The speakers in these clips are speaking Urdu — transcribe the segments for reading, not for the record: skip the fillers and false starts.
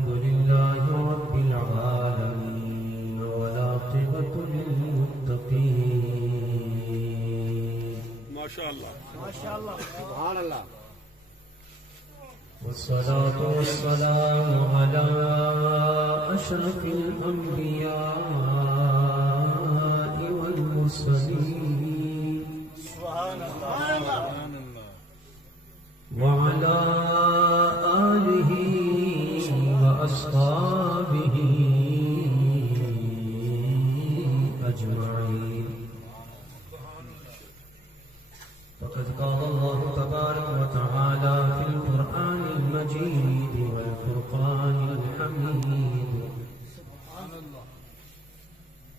الحمد لله رب العالمين والعاقبة للمتقين ما شاء الله سبحان الله. والصلاة والسلام على أشرف الأنبياء والمرسلين وعلى آله وأصحابه أجمعين. فقد قال الله تبارك وتعالى في القرآن المجيد والفرقان الحميد: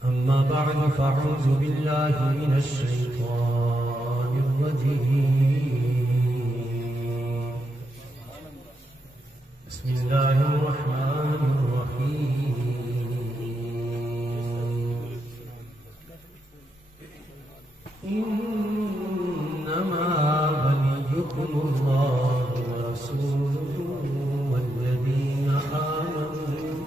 أما بعد فأعوذ بالله من الشيطان الرجيم. بسم الله الرحمن الرحيم. إنما وليكم الله ورسوله والذين آمنوا.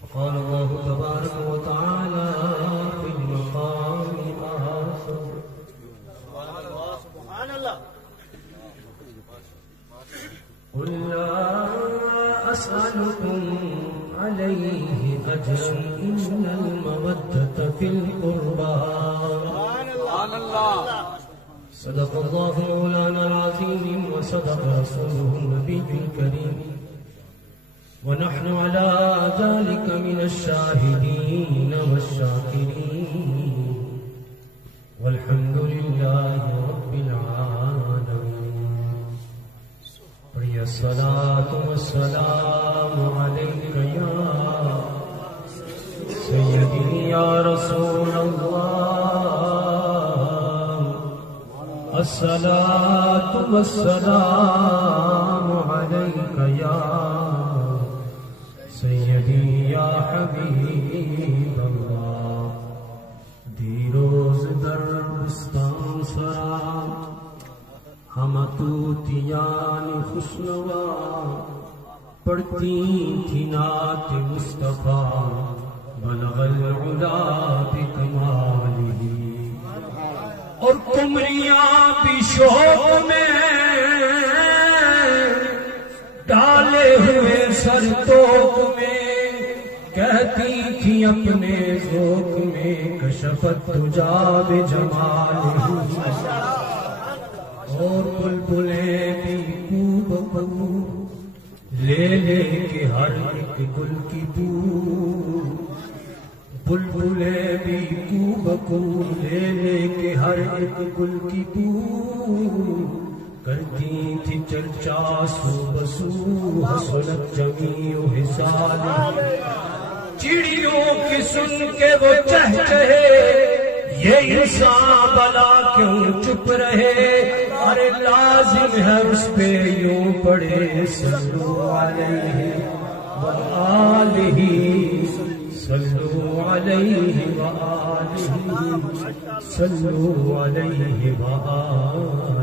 وقال الله تبارك وتعالى في المقام آخر: سبحان الله. قل لا أسألكم عليه أجرا إلا المودة في القربى. سبحان الله. صدق الله مولانا العظيم وصدق رسوله النبي الكريم، ونحن على ذلك من الشاهدين والشاكرين، والحمد لله رب العالمين. پڑھیے الصلاة والسلام عليك يا سيدي يا رسول الله. الصلاة والسلام عليك يا سيدي يا حبيب الله. دیروز در بستان سرا ہم توتیان خوشنوا پڑھتی تھی نعت مصطفیٰ بلغ العلا بکمالہ. اور قمریاں بھی شوق میں ڈالے ہوئے سر توق میں کہتی تھی اپنے ذوق میں کشفت تجا بجمالہ. اور بلبلیں بھی کو بکو لے لے کے ہر ایک گل کی بو. بلبلیں بھی کو بکو لے لے کے ہر ایک گل کی بو. کرتی تھی چرچا سو بسو حسنت جمیع حسال. چڑیوں کی سن کے وہ چہچہے یہ انسان بلا کیوں چپ رہے. ارے لازم ہے اس پہ یوں پڑے صلو علیہ وآلہ، صلو علیہ وآلہ، صلو علیہ وآلہ.